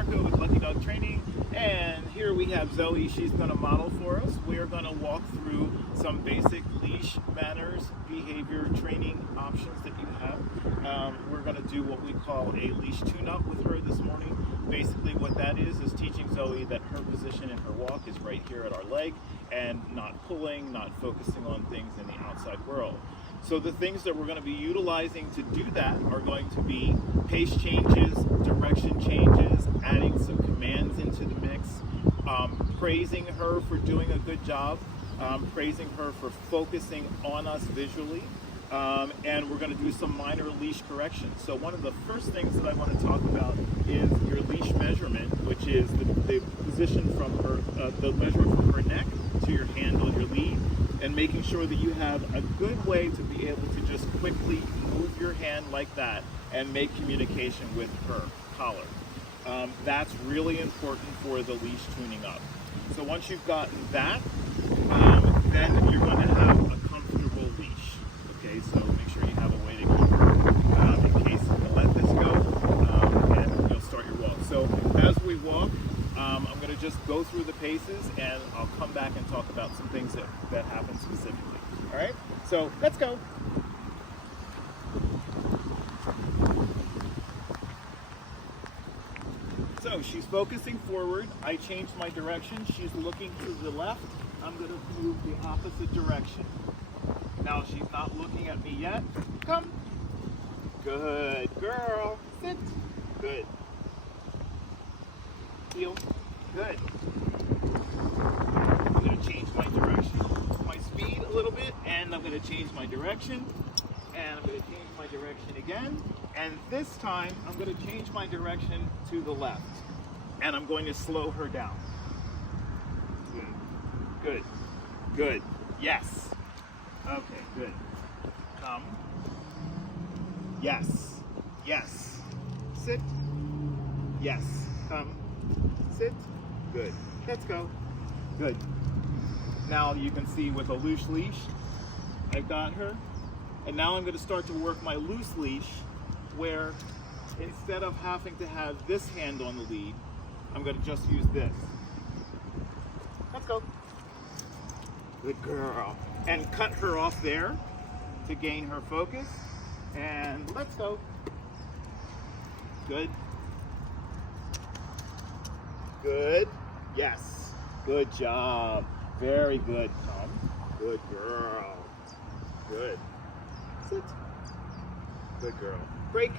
Marco with Lucky Dog Training, and here we have Zoe. She's going to model for us. We are going to walk through some basic leash manners, behavior training options that you have. We're going to do what we call a leash tune-up with her this morning. Basically what that is teaching Zoe that her position in her walk is right here at our leg and not pulling, not focusing on things in the outside world. So the things that we're going to be utilizing to do that are going to be pace changes, direction changes, adding some commands into the mix, praising her for doing a good job, praising her for focusing on us visually, and we're going to do some minor leash corrections. So one of the first things that I want to talk about is your leash measurement, which is the position from her, the measurement from her neck to your hand on your lead, and making sure that you have a good way to be able to just quickly move your hand like that and make communication with her collar. That's really important for the leash tuning up. So once you've gotten that, then you're going to have a comfortable leash. Okay, so make sure you have a way to keep her in case you let this go, and you'll start your walk. So as we walk, I'm going to just go through the paces, and I'll come back and talk about some things that happen specifically. All right, so let's go. So she's focusing forward. I changed my direction. She's looking to the left. I'm going to move the opposite direction. Now she's not looking at me yet. Come. Good girl. Sit. Good. Heel. Good. I'm going to change my direction, my speed a little bit, and I'm going to change my direction, and I'm going to change my direction again, and this time I'm going to change my direction to the left, and I'm going to slow her down. Good. Good. Good. Yes. Okay, good. Come. Yes. Yes. Sit. Yes. Come. Sit. Good. Let's go. Good. Now you can see with a loose leash, I got her. And now I'm going to start to work my loose leash where instead of having to have this hand on the lead, I'm going to just use this. Let's go. Good girl. And cut her off there to gain her focus. And let's go. Good. Good. Yes. Good job. Very good. Come. Good girl. Good. Sit. Good girl. Break.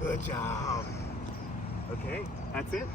Good job. Okay, that's it.